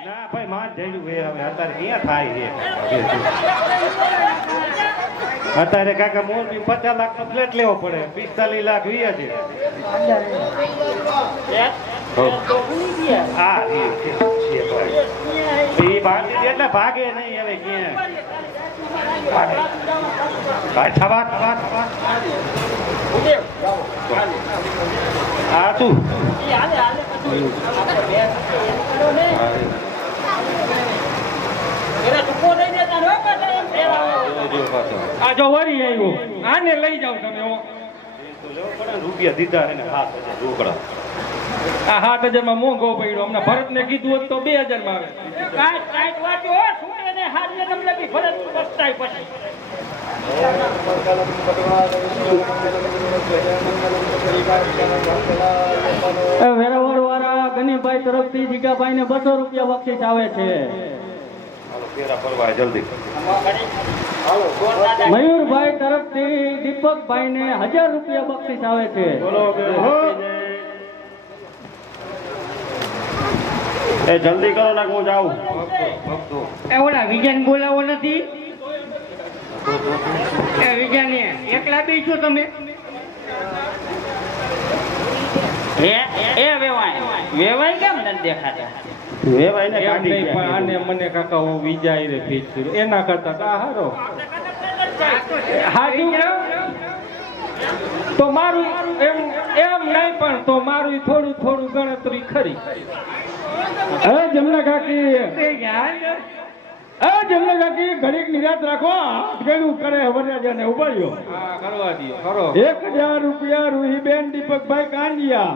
ના ભાઈ માં જઈડું હવે અત્યારે ક્યાં થાય છે અત્યારે કાકા મોરબી 50 લાખ નો ફ્લેટ લેવો પડે 45 લાખ વીએ છે હા એ બાકી એટલે ભાગે નહીં હવે ક્યાં હા તું આ જો વળી આવ્યો આને લઈ જાવ તમે રૂપિયા દીધા એને 7,000 રોકડા આ 7,000 માં મોંઘો પડ્યો હમણાં ભરત ને કીધું હોત તો 2,000 માં આવે વેરાવળ વાળા ગનીભાઈ તરફથી જીગાભાઈ ને 200 રૂપિયા બક્ષિસ આવે છે મયુરભાઈ તરફથી દીપકભાઈ ને 1000 રૂપિયા બક્ષિસ આવે છે એ જલ્દી કરો ને હું જાઉં એ ઓલા વિજયન બોલાવો નથી એ વિજયન એકલા બેસો તમે વેવાય કેમ નથી દેખાતા વેવાઈને કાઢી પણ આને મને કાકા હું વિજાય રે ફીટ કર્યો એના કરતા તા હારો હાજુ તો મારું એમ નહીં પણ તો મારું થોડું ગણતરી ખરી હવે જમના કાકી જમના કાકી ઘડીક નિરાત રાખો ગણું કરે વરરાજાને ઉભાર્યો કરવા દો કરો 1,000 રૂપિયા રૂહીબેન દીપકભાઈ કાંડિયા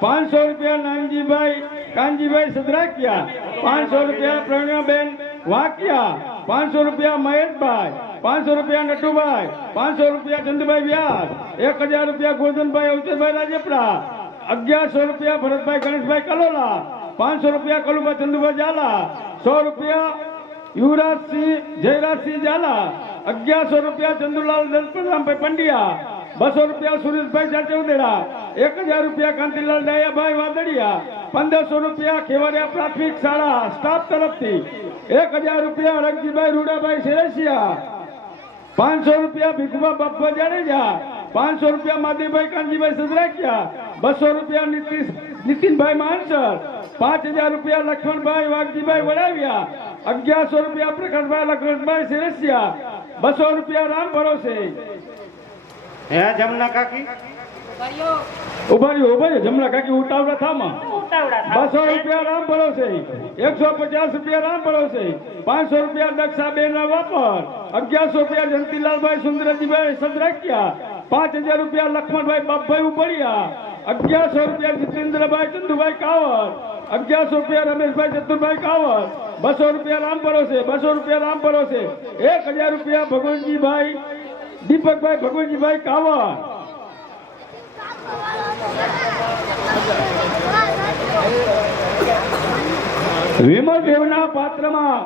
500 રૂપિયા નાનજીભાઈ કાનજીભાઈ સદરાકિયા 500 રૂપિયા પ્રણ્યાબેન વાકિયા 500 રૂપિયા મહેશભાઈ 500 રૂપિયા નટુભાઈ 500 રૂપિયા ચંદભાઈ વ્યાસ 1,000 રૂપિયા ગોરધનભાઈ અવચરભાઈ રાજપરા 1,100 રૂપિયા ભરતભાઈ ગણેશભાઈ કલોલા 500 રૂપિયા કલુભાઈ ચંદુભાઈ ઝાલા 100 રૂપિયા યુવરાજસિંહ જયરાજસિંહ ઝાલા 1,100 રૂપિયા ચંદુલાલ દલપતરામભાઈ પંડ્યા 200 રૂપિયા સુરેશભાઈ ચાચવદેડા 1,000 રૂપિયા કાંતિલાલ ડાયાભાઈ વાદળિયા 1,500 રૂપિયા ખેવડિયા પ્રાથમિક શાળા સ્ટાફ તરફથી 1,000 રૂપિયા રણજીભાઈ રૂડાભાઈ શેરસિયા 500 રૂપિયા ભીખુભા બાપા જાડેજા 500 રૂપિયા માધીભાઈ કાનજીભાઈ સદરાકિયા 200 રૂપિયા નીતિનભાઈ માનસર 5,000 રૂપિયા લક્ષ્મણભાઈ વાઘજીભાઈ વડાવ્યા 1,100 રૂપિયા પ્રકાશભાઈ લક્ષ્મણભાઈ શેરસિયા 200 રૂપિયા રામ ભરોસે હે જમના કાકી ઉભા રહ્યો જમના કાકી ઉતાવળા થામાં 200 રૂપિયા રામ ભરોસે 150 રૂપિયા રામ ભરોસે 500 રૂપિયા દક્ષાબેન વાપર 1,100 રૂપિયા જંતીલાલભાઈ સુંદરજીભાઈ સદરાકિયા 5,000 રૂપિયા લક્ષ્મણભાઈ બાપભાઈ ઉપડિયા 1,100 રૂપિયા જીતેન્દ્રભાઈ ચંદુભાઈ કાવર 1,100 રૂપિયા રમેશભાઈ ચતુરભાઈ કાવર 200 રૂપિયા રામ ભરોસે 200 રૂપિયા રામ ભરોસે 1,000 રૂપિયા ભગવંતજીભાઈ દીપકભાઈ ભગવતજીભાઈ કાવર વિમલ દેવના પાત્રમાં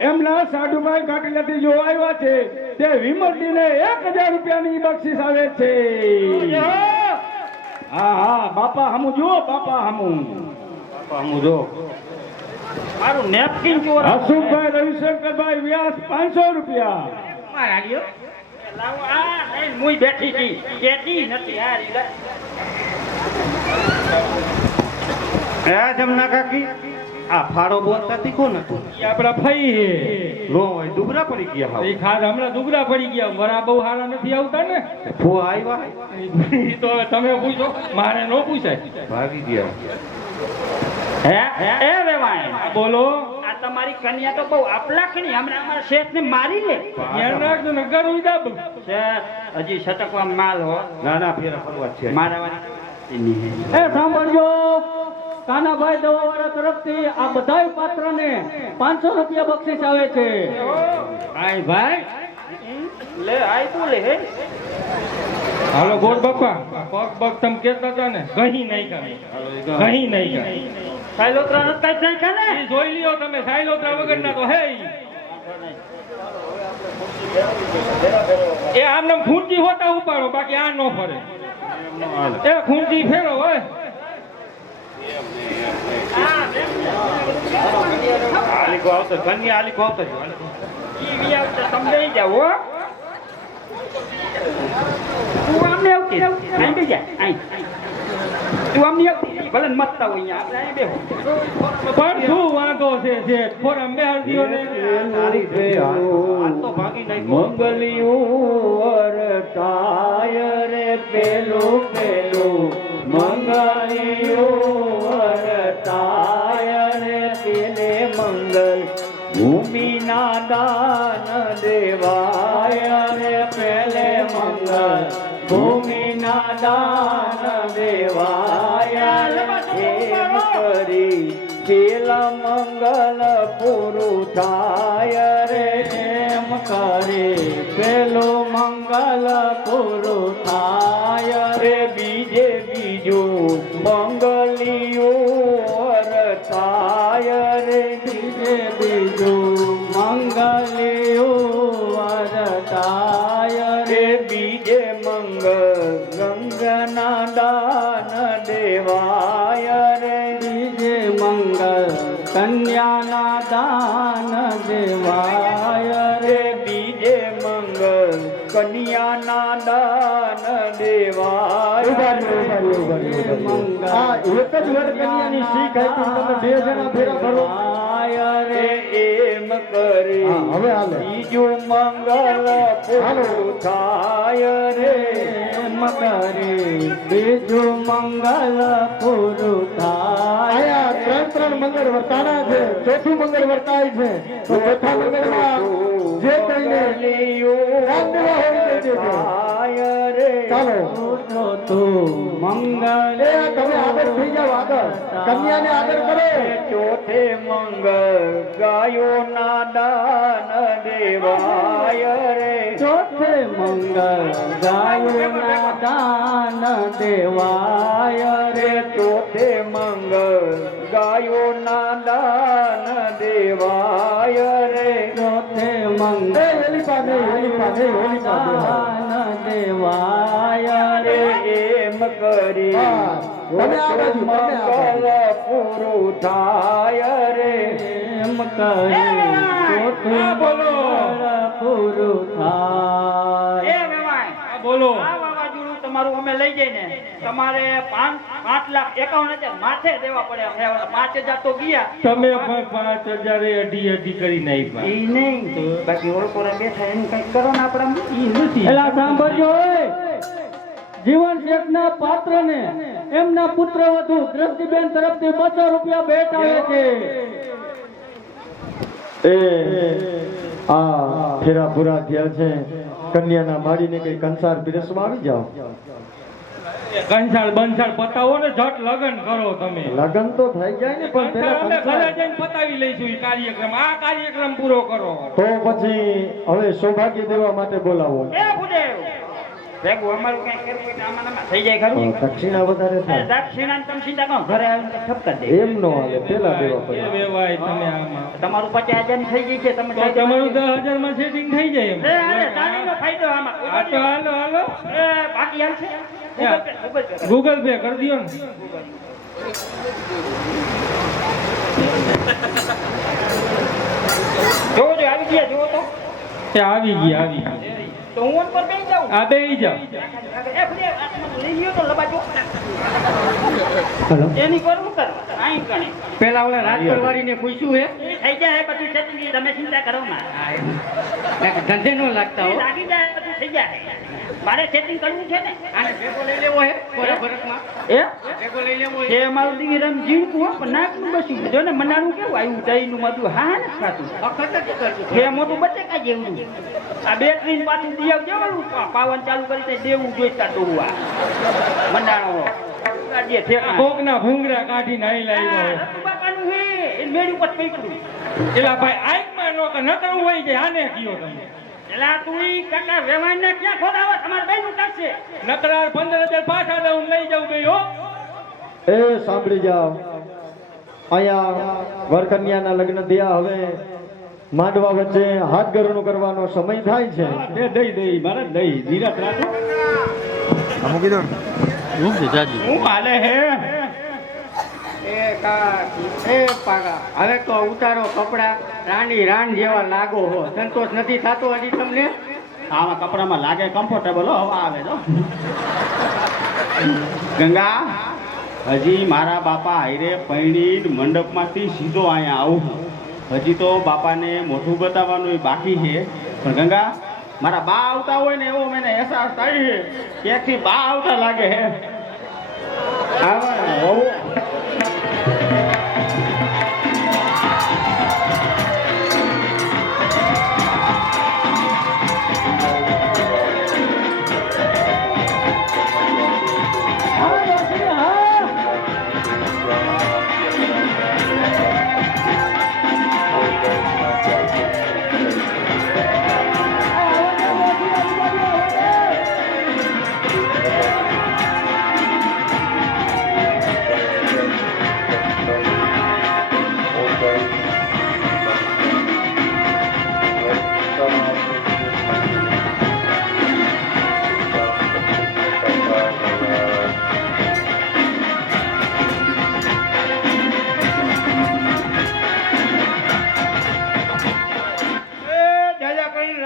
એમના સાધુભાઈ કાટીલાથી જો આવ્યા છે તે વિમલજીને 1,000 રૂપિયાની બક્ષિસ આવે છે હા બાપા હમુ જો મારું નેપકિન ચોર હસુભાઈ રવિશંકરભાઈ વ્યાસ 500 રૂપિયા મારા લ્યો લાવો આ નહીં મુઈ બેઠી છી કેતી નથી આ રીલા હે જમના કાકી આ ફાળો બોલતા તી કોણ હતું ઈ આપડા ફઈ હે નો હોય દુબરા પડી ગયા હાવ એ ખાસ હમણાં દુબળા પડી ગયા વરા બહુ હારા નથી આવતા ને ફુવા આવ્યા ઈ તો હવે તમે પૂછો મારે નો પૂછાય ભાગી ગયા હે એ વેવાય બોલો આ તમારી કન્યા તો બહુ આપલાખની હમણાં અમારા શેઠને મારી લે ધ્યાન રાખજો ને ગરું દાબ શેઠ હજી સટકવા માલ હો નાના ફેરા ફરવા છે મારાવાની એ સાંભળજો કાનાભાઈ દવાવાળા તરફથી આ બધાય પાત્રને 500 રૂપિયા બક્ષિસ આવે છે આય ભાઈ લે આય તું લે હે હાલો ગોળ બાપા પગ પગ તમ કેતા હતા ને ગહી નહીં સાયલોત્રા નત કાઈ થાય કે ને જોઈ લ્યો તમે સાયલોત્રા વગર ના તો હે એ આમ નામ ખૂંચી હોતા ઉપાડો બાકી આ નો ફરે એ ખૂંચી ફેરો હોય આલીકો આવતો ઘરની આલીકો આવતો જ. ઈ વી આવતો સમજાઈ જાવ હો તું આમને આવતી આઈ બેજા આઈ તું આમની આવતી ભલે મતતા હોય અહીંયા આપણે આઈ બેહો પણ શું વાંધો છે શેઠ ફોરમ બે હરદીઓ ને તારી બે હાથ તો ભાગી નાખ્યો. મંગલિયું વરતાય રે પેલું મંગલિયું વરતાય રે પેલે મંગલ ભૂમિના દાન દેવાય રે પેલે મંગલ ભૂમિના દાન દેવાય એમ કરી પેલા મંગલ પૂરું થાય રે એમ કરી પેલું મંગલ પૂરું થાય રે બીજું મંગલિયું વરતાય રે બીજું મંગલિયું વરતાય રે બીજે મંગલ ગંગના દાન દેવાય રે બીજે મંગલ કન્યાના દાન દેવાય રે બીજે મંગલ કન્યાના દાન દેવાય એક જ વાર કન્યાની શીખ આપી તમે બે જણા ભેગા કરો રે એમ કરી હવે બીજું મંગલ પૂરું થાય રે એમ કરી બીજું મંગલ પૂરું થાય ત્રણ મંગળ વર્તાના છે ચોથું મંગળ વર્તાય છે તો ચોથા મંગળમાં જે કઈને ચાલો ચોથું મંગળ તમે આગળ થઈ જાઓ આગળ કન્યાને આગળ કરો ચોથે મંગળ ગાયો ના દાન દેવાય રે ચોથે મંગળ ગાયો ના દાન દેવાય રે ચોથે મંગળ ગાયો ના દાન દેવાય રે ચોથે મંગળ દાન દેવાય રે એમ કરી મંગળ પૂરું થાય રે એમ કરી ચોથું મંગળ પૂરું થાય એ વેવાય બોલો આ વાવાઝોડું તમારું અમે લઈ જઈને તમારે 5,51,000 માથે દેવા પડે 5,000 તો ગયા તમે પણ 5,000 અઢી કરી નાખ્યા ઈ નહીં બાકી ઓળખોરા બેઠા એનું કઈ કરો ને આપણા ઈ નથી એલા સાંભળજો જીવન શેઠના પાત્રને એમના પુત્ર વધુ દ્રષ્ટિબેન તરફથી 200 રૂપિયા ભેટ આવે છે એ આ ફેરા પૂરા થયા છે કન્યાના માડીને કઈ કંસાર પીરસમાં આવી જાઓ કંસાળ બંસાળ પતાવો ને જટ લગન કરો તમે લગન તો થઈ જાય ને પણ પેલા અમે ઘરે કંસાર જઈને પતાવી લઈશું ઈ કાર્યક્રમ આ કાર્યક્રમ પૂરો કરો તો પછી હવે સૌભાગ્ય દેવા માટે બોલાવો એ ભૂદેવ ભેગું અમારું કઈ કરવું હોય તો આમાં થઈ જાય ખરું દક્ષિણા વધારે થાય દક્ષિણા તમે સીધા કહો ઘરે આવીને ઠપકા દે એમ નો હાલે પેલા દેવા એ પડે વેવાય તમે આમાં તમારું 50,000 ની થઈ ગઈ છે તમે તો તમારું 10,000 માં સેટિંગ થઈ જાય એમ તારીનો ફાયદો આમાં આ તો હાલો હાલો એ બાકી આવશે ગૂગલ પે કરી દો ને જોજો આવી ગયા જો તો એ આવી ગઈ તો હું ઓન પર બેસી જાઉં આ બેહી જાઓ એ ભૂદેવ આ તમે લઈ ગયો તો લબાજો એની કરવું કર આઈ ગણે પેલા ઓલા રાજકોટ વાળીને પૂછ્યું હે થઈ જાય બધું સેટિંગ તમે ચિંતા કરો ના ધંધે નો લાગતા હો લાગી જાય બધું થઈ જાય મારે સેટિંગ કરવું છે ને આને ભેગો લઈ લેવો હે બરાબરમાં એ ભેગો લઈ લેવો જે અમારું દીકરી રમ જીણકું હો પણ નાકનું બસ્યું જો ને મનાનું કેવું આવ્યું દહીંનું બધું હા ને ખાતું વખત જ કરતું જે મોટું બટેકા જેવું આ બેટરી પાછું દિયાવ જેવું પાવન ચાલુ કરી તે દેવું જોઈતા ડોવા મંડાણો જે ઠેકા કોકના ભૂંગરા કાઢીને આઈ લાવ્યો બાપાનું હે એ મેળ ઉપર પૈકડું એલા ભાઈ આઈકમાં નો કે નકરું હોય છે આને કયો તમે એલા તું ઈ કાકા વેવાણને ક્યાં ખોદાવો તમાર બેનું કાશે નકરાર 15,000 પાછા દઉં લઈ જાઉં બે હો એ સાંભળી જાઓ અહીંયા વરકન્યાના લગ્ન થયા હવે માંડવા વચ્ચે હાથ ગરણું કરવાનો સમય થાય છે એ દઈ મારે દઈ ધીરજ રાખો હું હાલે હે એ પાગા હવે તો ઉતારો કપડા રાણી રાણ જેવા લાગો હો સંતોષ નથી થતો હજી તમને આવા કપડામાં લાગે કમ્ફર્ટેબલ હવા આવે તો ગંગા હજી મારા બાપા હાઈરે પૈણી મંડપમાંથી સીધો અહીંયા આવું હજી તો બાપાને મોઢું બતાવવાનું બાકી છે પણ ગંગા મારા બા આવતા હોય ને એવો મને અહેસાસ થાય છે ક્યાંકથી બા આવતા લાગે હે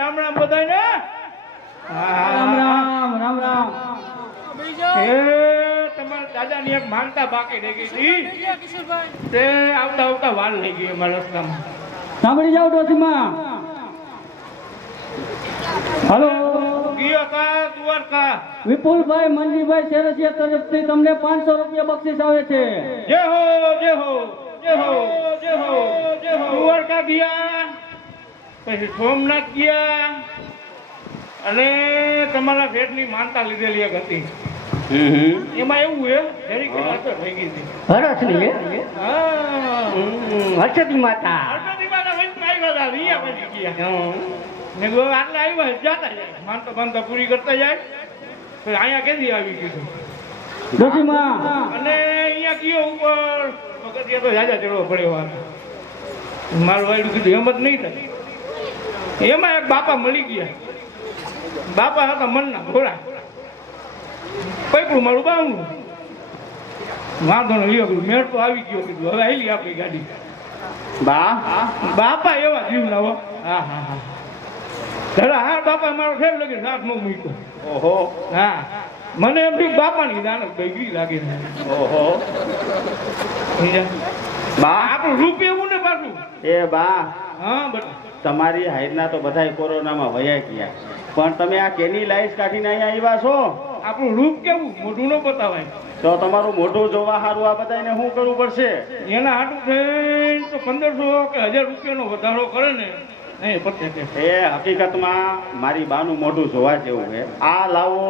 રામ રામ બધાને રામ રામ રામ રામ તમારા દાદાની એક માનતા બાકી રહી ગઈ હતી તે આવતા આવતા વાર લઈ ગઈ અમારા રસ્તામાં સાંભળી જાઓ ડોસીમાં હલો ગયો કા દ્વારકા વિપુલભાઈ મંજીભાઈ શેરસિયા તરફથી તમને 500 રૂપિયા બક્ષિસ આવે છે જય હો જય હો જય હો જય હો જય હો દ્વારકા ગયા પછી સોમનાથ ગયા અને તમારા ભેટની માનતા લીધેલી એક હતી એમાં એવું હે જરીક અસર થઈ ગઈ હતી હરસની હા હર્ષદી માતા વંશ આવ્યા હતા અહીંયા પછી ગયા ને ગો આટલા આવ્યા જતા જાય માનતા માનતા પૂરી કરતા જાય પછી અહીંયા કેદી આવી ગયું અને અહીંયા ગયો ઉપર પગથિયા તો જાજા ચડવો પડ્યો મારું વાયડું કીધું એમ જ નહીં થાય એમાં એક બાપા મળી ગયા બાપા હતા મનના ઘોડા પૈકડું મારું બાવનું વાંધો ને લ્યો કીધું મેળ તો આવી ગયો કીધું હવે આવેલી આપણી ગાડી બાપા એવા જીવના હો હા હા હા જરા હા બાપા મારો ખેલ લગે રાત નો મૂક્યો ઓહો હા મને એમ થયું બાપાની દાનત ગઈ લાગે ઓહો બા આપણું રૂપ એવું ને પાછું એ બા હા બટા તમારી હાઈરના તો બધાય કોરોનામાં વયા ગયા પણ તમે આ કેની લાઈસ કાઢીને અહીંયા આવ્યા છો આપણું રૂપ કેવું મોઢું ન બતાવાય તો તમારું મોઢું જોવા સારું આ બધાને શું કરવું પડશે એના હાટું થઈને તો 1500 કે 1000 રૂપિયાનો વધારો કરે ને એ હકીકતમાં મારી બાનું મોઢું જોવા જેવું છે આ લાવો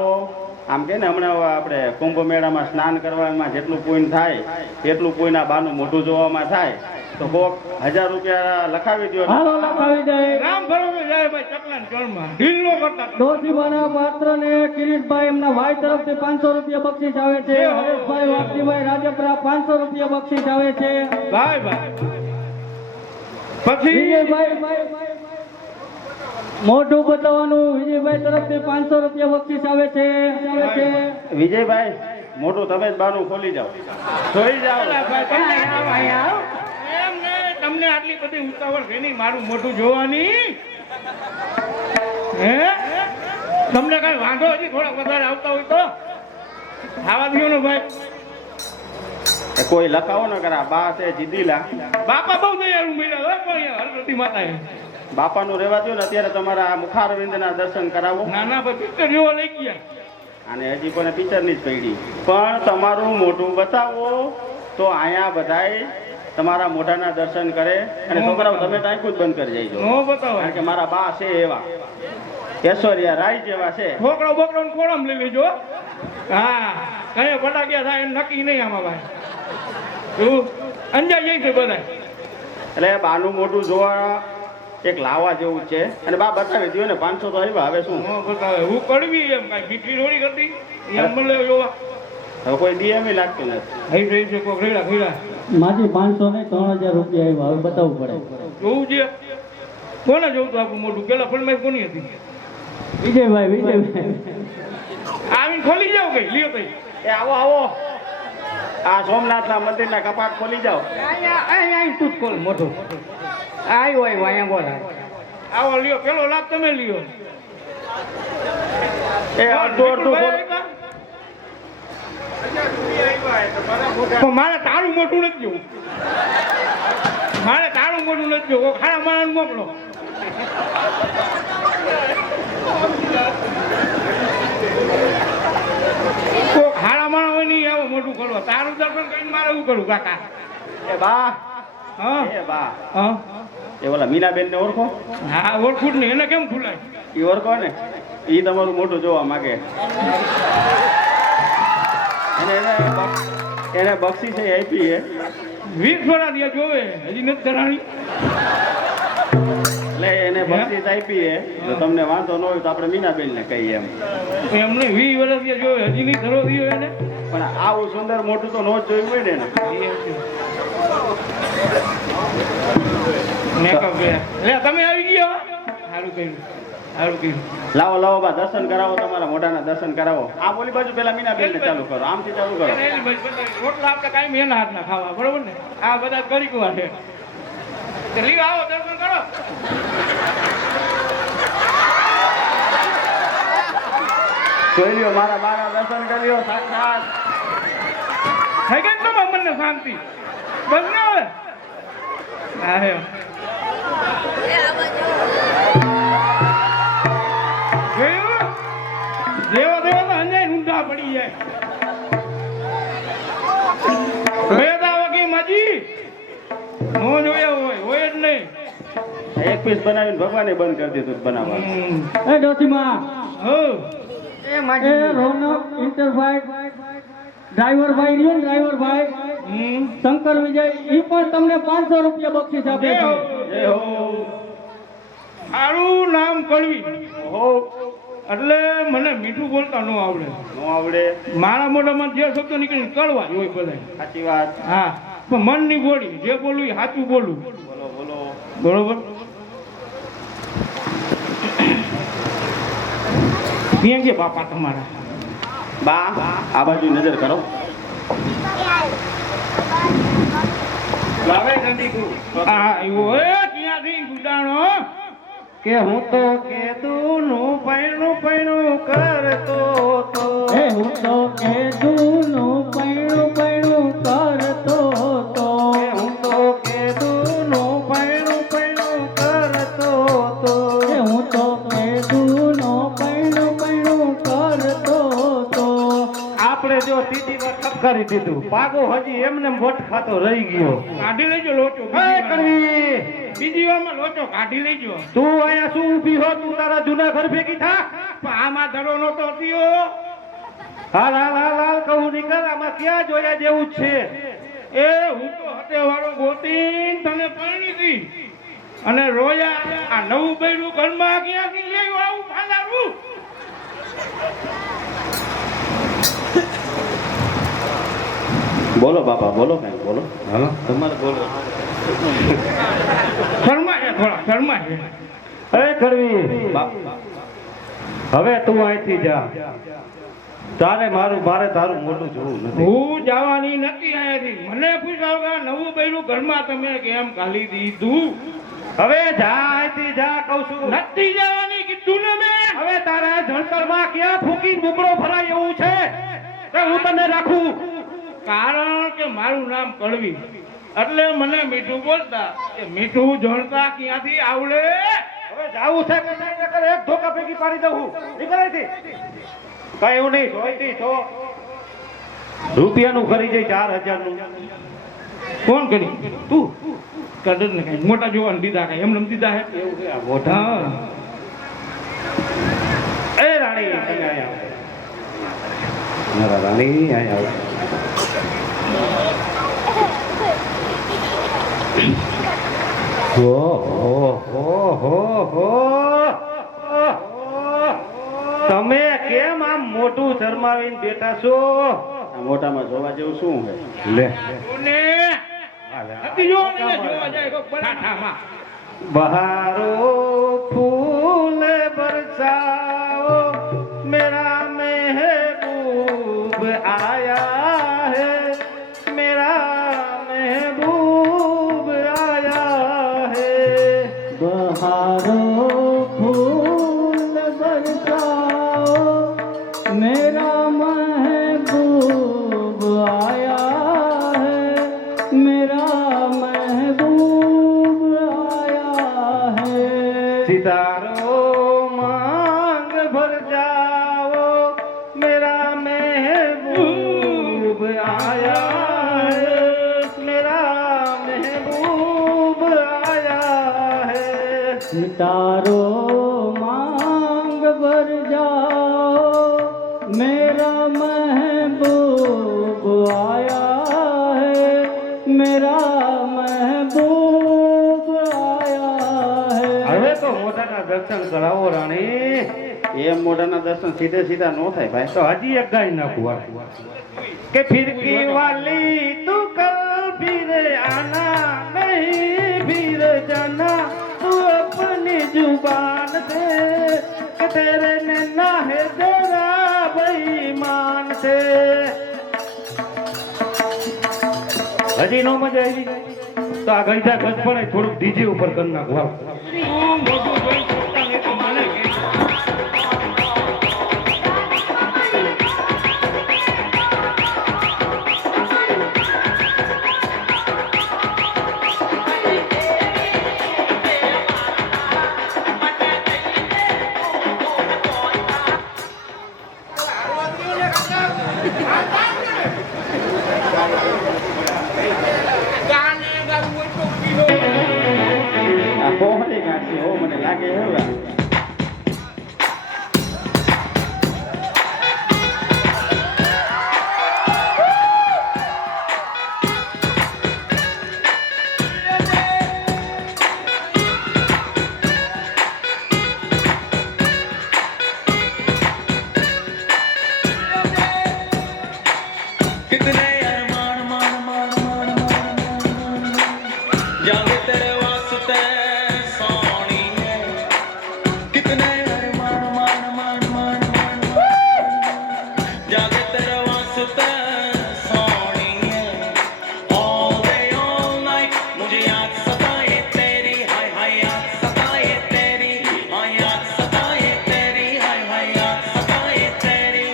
આમ કે ને હમણાં આપણે કુંભ મેળામાં સ્નાન કરવામાં જેટલું પુણ્ય થાય એટલું પુણ્ય બાનું મોઢું જોવામાં થાય તો કોક 1000 રૂપિયા લખાવી દો હાલો લખાવી દે રામ ભરોસે જાય ભાઈ ચકલાન જળમાં ઢીલ નો કરતા ડોસીબાના પાત્રને કિરીટભાઈ એમના ભાઈ તરફથી 500 રૂપિયા બક્ષિસ આવે છે હરેશભાઈ વાકીભાઈ રાજપરા 500 રૂપિયા બક્ષિસ આવે છે ભાઈ ભાઈ પછી વિજયભાઈ મોઢું બતાવવાનું વિજયભાઈ તરફથી 500 રૂપિયા બક્ષિસ આવે છે વિજયભાઈ મોઢું તમે જ બાનું ખોલી જાઓ જોઈ જાઓ એમ ને તમને આટલી બધી ઉતાવળ છે નહીં મારું મોઢું જોવાની હે તમને કઈ વાંધો હજી થોડા વધારે આવતા હોય તો ખાવા દો ને ભાઈ કોઈ લખાવો ને કરા બા છે જીદીલા બાપા બહુ દયાળુ મળ્યા કોઈ હરગતી માતા બાપાનું રહેવા દો ને અત્યારે તમારા મુખારવિંદના દર્શન કરાવો ના ના ભાઈ પિક્ચર જેવો લઈ ગયા અને હજી પણ પિક્ચરની જ પડી પણ તમારું મોઢું બતાવો તો અહીંયા બધાય તમારા મોઢાના દર્શન કરે અને છોકરાઓ તમે ટાંકું જ બંધ કરી જઈજો નો બતાવો કારણ કે મારા બા છે એવા કેશોરિયા રાય જેવા છે છોકરો બોકરો કોળમ લઈ લેજો હા કઈ ફટાક્યા થાય એમ નક્કી નહીં આમાં ભાઈ તું અંજાઈ જાય છે બધા એટલે બાનું મોઢું જોવા એક લાવા જેવું છે અને બા બતાવી દો ને 500 તો આવ્યા હવે શું બતાવે હું કડવી એમ કઈ મીઠી રોડી કરતી એમ મળે જોવા હવે કોઈ દી એમ લાગતું નથી અહીં રહી છે કોઈ રેડા ખીડા માજી 500 ને 3000 રૂપિયા આવ્યા હવે બતાવવું પડે જોવું છે કોને જોવું આપણું મોઢું પેલા ફળમાં કોની હતી વિજયભાઈ આવીને ખોલી જાવ કઈ લ્યો તઈ એ આવો આવો આ સોમનાથના મંદિરના કપાટ ખોલી જાઓ. અહીં તું જ ખોલ મોટું. આવ્યો અહીંયા બોલ. આવો લ્યો, પેલો લાભ તમે લ્યો. એ અડધું અડધું ખોલ. પણ મારે તારું મોટું નથી જોવું. મારે તારું મોટું નથી જોવું. ખાડા માણસ મોકલો. ખાડા માણસ હોય નહીં આવો મોટું કરો. તારું દર્શન કરીને મારે એવું કરું કાકા. એ બા, હા એ બા, હા એ ઓલા મીનાબેન ને ઓળખો? હા ઓળખું જ નહીં. એને કેમ ખુલાય? ઈ ઓળખો ને? ઈ તમારું મોટું જોવા માંગે. એને બક્ષી છે આપી હે. 20 વર્ષ થયા જોવે હજી નથી ધરાણી. એટલે એને બક્ષીસ આપી હે. જો તમને વાંધો ન હોય તો આપણે મીનાબેન ને કહીએ એમ. એમને 20 વર્ષ થયા જોવે હજી નહીં ધરો થયો એને. પણ આવું સુંદર મોટું તો નો જ જોયું હોય ને. મેકઅપ લે તમે આવી ગયા. સારું કર્યું, સારું કર્યું. લાવો લાવો બા, દર્શન કરાવો, તમારા મોઢાના દર્શન કરાવો. આ બોલી બાજુ પેલા મીનાબેન ને ચાલુ કરો, આમથી ચાલુ કરો. રોટલા આપણે કાંઈ એના હાથના ખાવા, બરોબર ને? આ બધા ગરીકવા છે. લીવ આવો દર્શન કરો. જોઈ લ્યો, મારા બાના દર્શન કરી લ્યો. સાક્ષાત થઈ ગઈ તમારા મનને શાંતિ. બસ ને હવે. હા હે જોયું? જેવો દેવો તો અંજાય ઊંધા પડી જાય. જોયા વગી માજી નો જોયા હોય જ નહીં. એક પીસ બનાવીને ભગવાને બંધ કરી દીધું બનાવવાનું. એ ડોસીમાં હો એ એ માજી રોનક ઇન્ટરફાઈટ ડ્રાઈવર ભાઈ રહ્યો ને, ડ્રાઈવર ભાઈ શંકર વિજય, ઈ પણ તમને 500 રૂપિયા બક્ષીસ આપે છે. જય હો. સારું નામ કળવી. હો, એટલે મને મીઠું બોલતા ન આવડે. નો આવડે. મારા મોઢામાં જે શબ્દ નીકળે કળવા જ હોય બધા. સાચી વાત. હા પણ મનની ગોળી જે બોલું એ સાચું બોલું. બોલો બોલો. બરોબર. ક્યાં છે બાપા તમારા? બા, આ બાજુ નજર કરો. લાવે જલ્દી કરું. હા આવ્યો. એ ક્યાંથી ગુડાણો? કે હું તો કેદું નું પૈણું પૈણું કરતો તો. એ હું તો કેદુનું પૈણું પૈણું કરતો હતો. કે હું તો કેદું નું પૈણું પૈણું કરતો તો. એ હું તો કેદુનો પૈણું પૈણું કરતો હતો. આપણે જો ત્રીજી વાર ઠપકારી દીધું, પાગો હજી એમને વટ ખાતો રહી ગયો. કાઢી લેજો લોચો. એ કરવી, બીજી વારમાં લોચો કાઢી લેજો. તું અહીંયા શું ઊભી હો? તું તારા જૂના ઘર ભેગી થા. પણ આમાં ધરો નતો થયો. હાલ હાલ હાલ હાલ કહું નીકળ. આમાં ક્યાં જોયા જેવું જ છે? એ હું તો હતે વાળો ગોતીન તને પરણી હતી અને રોયા. આ નવું બૈરું ઘરમાં ક્યાંથી લેવું આવું ફાલારું? બોલો બાપા, બોલો કઈ બોલો. હાલો તમારે બોલો. શર્મા છે થોડા, શર્મા છે. એ કરવી, બા- હવે તું અહીંથી જા. મારે તારું મોઢું જોવું નથી. હું જવાની નથી અહીંયાથી. મને પૂછાવ કે આ નવું બૈરું ઘરમાં તમે કેમ કાઢી દીધું? હવે જા અહીંથી જા કહું છું. નથી જવાની કીધું ને મેં. હવે તારા જણતરમાં ક્યાં ફૂકી મુકડો ભરાય એવું છે કે હું તને રાખું? કારણ કે મારું નામ કળવી એટલે મને મીઠું બોલતા. કે મીઠું જણતા ક્યાંથી આવડે? હવે જાવું છે કે નહીં નકર એક ધોકા ભેગી પાડી દઉં. નીકળ અહીંથી. કઈ એવું નહીં. જોઈતી છો રૂપિયાનું કરી જાય 4000 નું. કોણ કરી? તું કદર ને કઈ મોટા જોવાને દીધા કઈ એમને દીધા હે? એવું છે આ મોઢા. હા. એ રાણી અહીંયા આવ. મારા રાણી અહીંયા આવ. હો હો હો હો. તમે કેમ આમ મોટું શરમાવીને બેઠા છો? આ મોટામાં જોવા જેવું શું છે? લે કોને? નથી જોવા ને જોવા જાય કોક બનાઠામાં. બહારો ફૂલ બરસાઓ मेरा महबूब आया है बहारो फूल बरसाओ मेरा महबूब आया है मेरा महबूब आया है सितारो मांग भर जाओ मेरा महबूब आया है मेरा महबूब आया है सितारो मांग भर जाओ मेरा महबूब आया है मेरा महबूब आया है હવે તો મોઢાના દર્શન કરાવો રાણી એ મોઢાના દર્શન સીધે સીધા નો થાય ભાઈ તો હજી એક ગાઈ નાખું આ. કે ફિરકી વાલી તું કલ फिर आना नहीं फिर जाना तू अपनी जुबान से कि तेरे नैना है तेरा बेईमान से હજી નો મજા આવી તો આ ગઈઢા ગજ પડે થોડુંક ડીજે ઉપર કરી નાખવા આ કોહલી ગાડી હો મને લાગે હવે कितने अरमान मान मान मान मान मान जागे तेरे वास्ते सोनी है कितने अरमान मान मान मान मान जागे तेरे वास्ते सोनी है all day all night मुझे याद सताए तेरी हाय हाय याद सताए तेरी हाय याद सताए तेरी हाय हाय याद सताए तेरी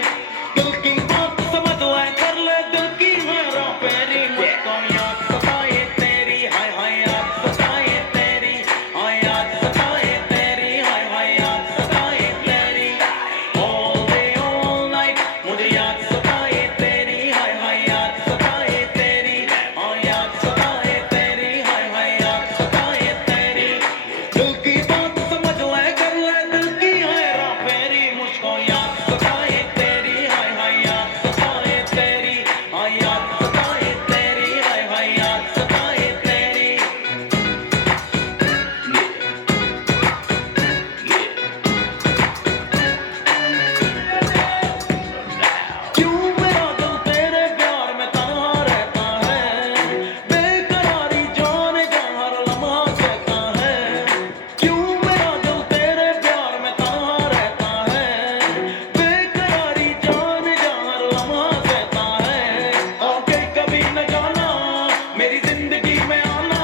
दिल की बात समझ ले कर ले दिल की मेरा पेरी मुझको याद सताए तेरी हाय हाय याद सताए तेरी हाय याद सताए तेरी हाय हाय याद सताए तेरी all day all night मुझे याद सताए तेरी हाय हाय याद सताए तेरी हाय याद सताए तेरी हाय हाय याद सताए तेरी दिल की बात समझ ले कर ले दिल की मेरा पेरी मुझको याद सताए तेरी हाय हाय याद सताए तेरी हाय याद सताए तेरी हाय हाय याद सताए तेरी क्यों मेरा दिल तेरे प्यार में तन्हा रहता है बेकरारी जाने जा हर लम्हा सहता है क्यों मेरा दिल तेरे प्यार में तन्हा रहता है बेकरारी जाने जा हर लम्हा सहता है आके कभी न जाना मेरी जिंदगी में आना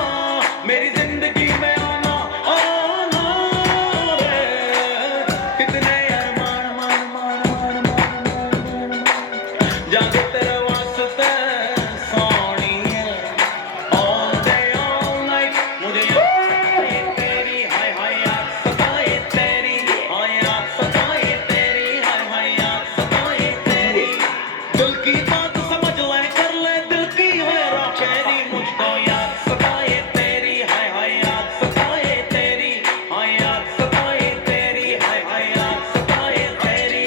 मेरी जिंदगी में आना आना रे कितने अरमान मान मान मान मान मान जागे तेरे वास्ते सोनी है all day all night मुझे याद सताए तेरी हाय हाय याद सताए तेरी हाय याद सताए तेरी हाय हाय याद सताए तेरी दिल की बात समझ ले कर ले दिल की मेरा चेरी मुझको याद सताए तेरी हाय हाय याद सताए तेरी हाय याद सताए तेरी हाय हाय याद सताए तेरी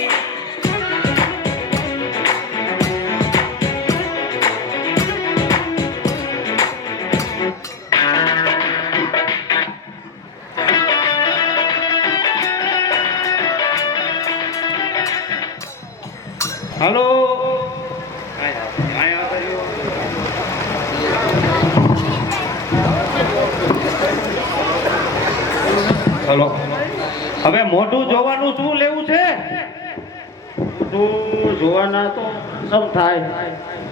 હલો હલો હવે મોઢું જોવાનું શું લેવું છે તું જોવાના તો સમ થાય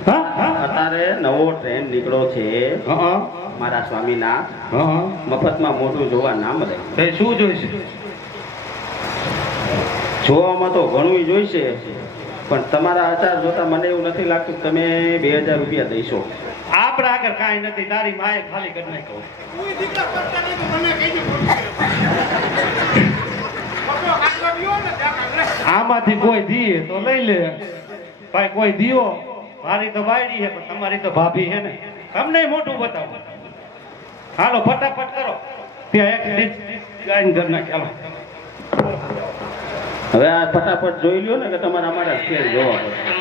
હા હા અત્યારે નવો ટ્રેન નીકળ્યો છે હા મારા સ્વામીનાથ હા મફતમાં મોઢું જોવા ના મળે. એ શું જોઈશે? જોવામાં તો ઘણું જોઈશે, પણ તમારા આચાર જોતા મને એવું નથી લાગતું કે તમે 2000 રૂપિયા દઈશો. આપણા આગળ કાંઈ નથી, તારી માએ ખાલી કરી નાખ્યો. આમાંથી કોઈ દીએ તો લઈ લે ભાઈ, કોઈ દીઓ. મારી તો બાયડી છે પણ તમારી તો ભાભી છે ને, તમને મોટું બતાવો. હાલો ફટાફટ કરો, ત્યાં એક ડીશ ગાયન ઘર નાખ્યા. હવે આ ફટાફટ જોઈ લ્યો ને કે તમારે અમારા સ્કેલ જોવા પડશે.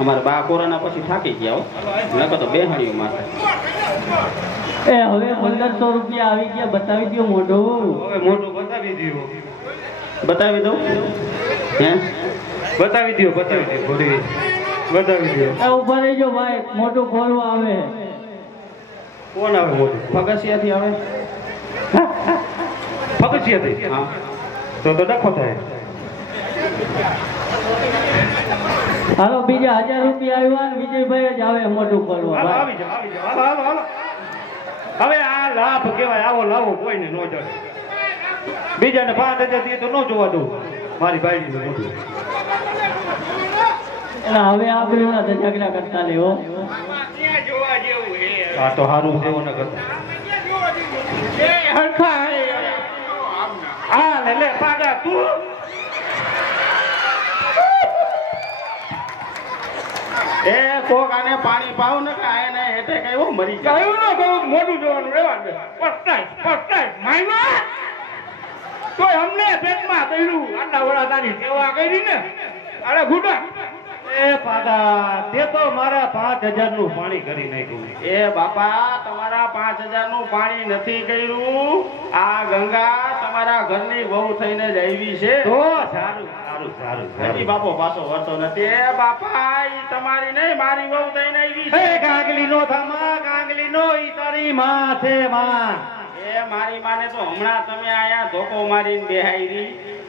અમારા બા કોરોના પછી થાકી ગયા નકર તો બેહણીઓ માથે. એ હવે 1500 રૂપિયા આવી ગયા, બતાવી દો મોઢું. હવે મોટું બતાવી દો. બતાવી દઉં હે? બતાવી દો બતાવી દો. એ ઉભા રહેજો ભાઈ, મોટું ખોલવા આવે. કોણ આવે મોટું? પગસિયાથી આવે. પગથિયાથી? હા તો ડખો થાય. હાલો બીજા 1000 રૂપિયા આવ્યા ને વિજયભાઈ જ આવે મોટું ખોલવા. હાલો ભાઈ. આવી જાઓ આવી જાઓ. હાલો હાલો હાલો. હવે આ લાભ કહેવાય, આવો લાવો કોઈને ન જડે. બીજાને 5000 દીએ તો ન જોવા દઉં મારી બાયડીનું મોઢું. એટલે હવે આપણે ના ઝઘડા કરતા લેવો. આ તો સારું સેવો ન કરતા. હા લે લે પાગા તું. એ કોક આને પાણી પાવ ને કે આને હેઠે કઈ મરી જાય. કયું ન કહું મોઢું જોવાનું રહેવા દે. પસ્તાય માયમાં તો અમને પેટમાં કર્યું આટલા વડા તારી સેવા કરી ને. અરે ગુડા એ પાગા તે તો મારા 5000 નું પાણી કરી નાખ્યું. એ બાપા તમારા 5000 નું પાણી નથી કર્યું. આ ગંગા તમારા ઘરની વહુ થઈને જ આવી છે. તો સારું સારું સારું હજી બાપો પાછો વળતો નથી. એ બાપા ઈ તમારી નહીં મારી વહુ થઈને આવી છે. હે કાંગલી નો થામા કાંગલી નો ઈ તારી માં છે માં. એ મારી માને તો હમણાં તમે આયા ધોકો મારીને બેહાઈ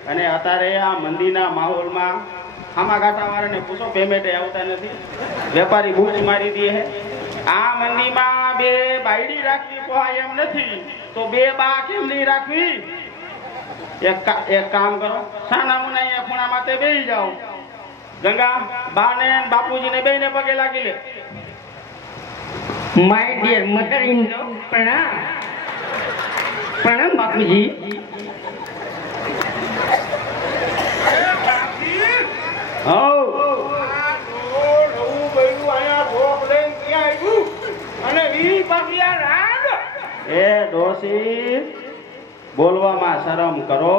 અને અત્યારે આ મંદીના માહોલમાં આમાં ગાંઠા વાળાને પૂછો પેમેન્ટે આવતા નથી. વેપારી બૂચ મારી દે છે. આ મંદીમાં 2 બાયડી રાખવી પોહાય એમ નથી તો 2 બા કેમ નહીં રાખવી? એક કામ કરો, સાના મુના અહીંયા ખૂણા માથે બેસી જાઓ. ગંગા બાને ને બાપુજીને બેયને પગે લાગી લે. My dear mother in law, પ્રણામ. પ્રણામ બાપુજી. એ ડોશી બોલવામાં શરમ કરો.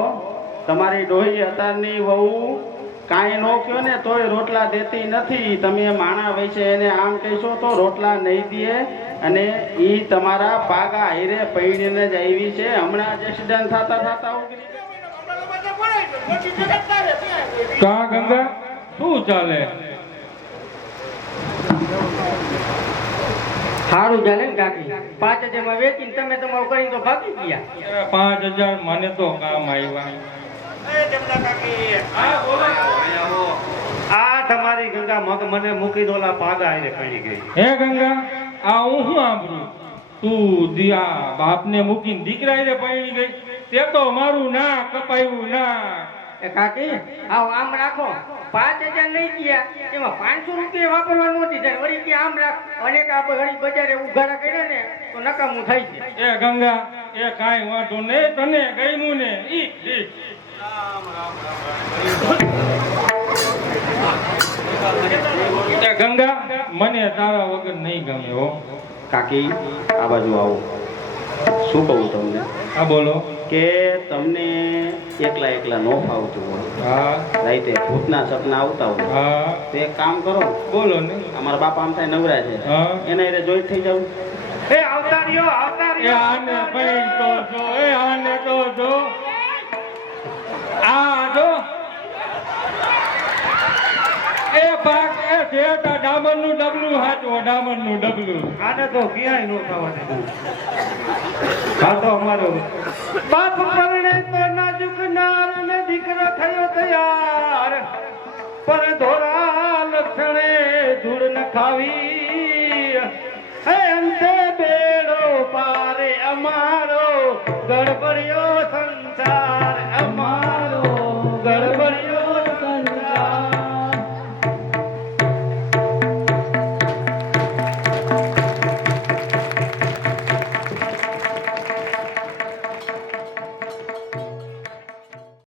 તમારી ડોહી અત્યારની વહુ કાંઈ નો કયો ને તોય રોટલા દેતી નથી. તમે માણા વૈસે એને આમ કહેશો તો રોટલા નહીં દે. અને ઈ તમારા પાગા હારે પૈડીને જ આવી છે. હમણાં જ એક્સિડન્ટ થતા ઉગરી કા ગંગા શું ચાલે? સારું ચાલે ને કાકી, 5000 માં વેચીને તમે તમારું કરીને તો ભાગી ગયા. 5000 મને તો કામ આવ્યા. આ તમારી ગંગા મગ મને મૂકી દોલા પાગા આઈને પડી ગઈ. હે ગંગા આ હું શું સાંભળું તું દિયા બાપને મૂકીને દીકરા રે પૈણી ગઈ તે તો મારું ના કપાયું ના એ કાકી આમ રાખો 5,000 લઈ ગયા એમાં 500 રૂપિયા વાપરવા નહોતી જાય વળી કે આમ રાખ અને કે આપણે ઘડી બજારે ઉઘાડા કર્યા ને તો નકામું થાય છે. એ ગંગા એ કાંઈ વાંધો નહીં તને ગમ્યું ને ઈ એ ગંગા મને તારા વગર નહીં ગમે હો. કાકી આ બાજુ આવો. શું કહું તમને હા બોલો. કે તમને એકલા એકલા ન ફાવતું હોય, હા રાઈતે ભૂતના સપના આવતા હોય, હા તો એક કામ કરો. બોલો ને. અમારા બાપા આમ થાય નવરા છે, હા એના એરે જોઈન્ટ થઈ જાવ. એ આવતા રહ્યો આવતા એ રહ્યો. આને પૈણ તો છો એ આને તો છો આ જો એ પાક એ છેટા ડામરનું ડબલું હાચવો ડામરનું ડબલું. આને તો ક્યાંય નો થવા દે. હા તો અમારો બાપ પરણે તો નાજુક નાર ને દીકરો થયો તૈયાર, પણ ધોરા લક્ષણે ધૂળ ન ખાવી હે અંતે બેડો પારે અમાર